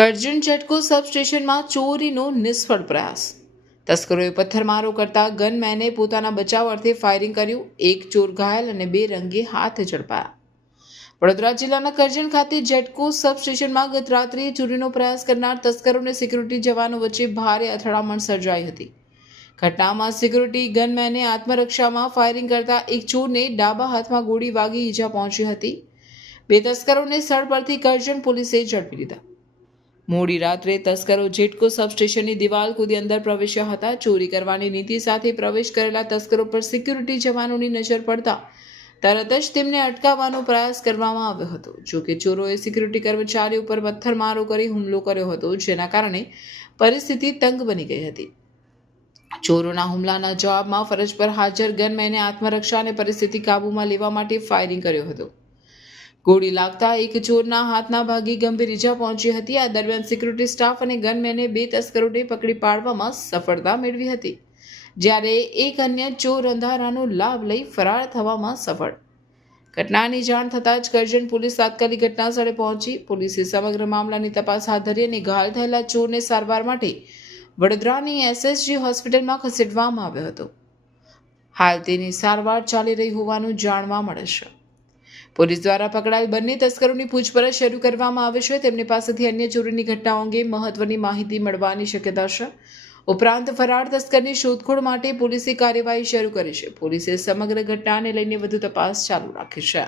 કરજણ જેટકો સબસ્ટેશનમાં ચોરીનો નિષ્ફળ પ્રયાસ. તસ્કરોએ પથ્થરમારો કરતા ગનમેને પોતાના બચાવ અર્થે ફાયરિંગ કર્યું. એક ચોર ઘાયલ અને 2 રંગે હાથ ઝડપાયા. વડોદરા જિલ્લાના કરજણ ખાતે જેટકો સબસ્ટેશનમાં ગત રાત્રે ચોરીનો પ્રયાસ કરનાર તસ્કરો અને સિક્યુરિટી જવાનો વચ્ચે ભારે અથડામણ સર્જાઈ હતી. ઘટનામાં સિક્યુરિટી ગનમેને આત્મરક્ષામાં ફાયરિંગ કરતા એક ચોરને ડાબા હાથમાં ગોળી વાગી ઈજા પહોંચી હતી. 2 તસ્કરોને સ્થળ પરથી કરજણ પોલીસે ઝડપી લીધા. મોડી રાત્રે તસ્કરો જેટકો સબસ્ટેશનની દિવાલ કૂદી અંદર પ્રવેશ્યા હતા. ચોરી કરવાની નીતિ સાથે પ્રવેશ કરેલા તસ્કરો પર સિક્યુરિટી જવાનોની નજર પડતા તરત જ તેમને અટકાવવાનો પ્રયાસ કરવામાં આવ્યો હતો. જોકે ચોરોએ સિક્યુરિટી કર્મચારીઓ પર પથ્થરમારો કરી હુમલો કર્યો હતો, જેના કારણે પરિસ્થિતિ તંગ બની ગઈ હતી. ચોરોના હુમલાના જવાબમાં ફરજ પર હાજર ગનમેને આત્મરક્ષા અને પરિસ્થિતિ કાબૂમાં લેવા માટે ફાયરિંગ કર્યો હતો. ગોળી લાગતા એક ચોરના હાથના ભાગે ગંભીર ઈજા પહોંચી હતી. આ દરમિયાન સિક્યુરિટી સ્ટાફ અને ગનમેને 2 તસ્કરોને પકડી પાડવામાં સફળતા મેળવી હતી, જ્યારે એક અન્ય ચોર અંધારાનો લાભ લઈ ફરાર થવામાં સફળ. ઘટનાની જાણ થતાં જ કરજણ પોલીસ તાત્કાલિક ઘટનાસ્થળે પહોંચી પોલીસે સમગ્ર મામલાની તપાસ હાથ ધરી અને ઘાયલ થયેલા ચોરને સારવાર માટે વડોદરાની SSG હોસ્પિટલમાં ખસેડવામાં આવ્યો હતો. હાલ તેની સારવાર ચાલી રહી હોવાનું જાણવા મળે છે. પોલીસ દ્વારા પકડાયેલ બંને તસ્કરોની પૂછપરછ શરૂ કરવામાં આવી છે. તેમની પાસેથી અન્ય ચોરીની ઘટનાઓ અંગે મહત્વની માહિતી મળવાની શક્યતા છે. ઉપરાંત ફરાર તસ્કરની શોધખોળ માટે પોલીસે કાર્યવાહી શરૂ કરી છે. પોલીસે સમગ્ર ઘટનાને લઈને વધુ તપાસ ચાલુ રાખી છે.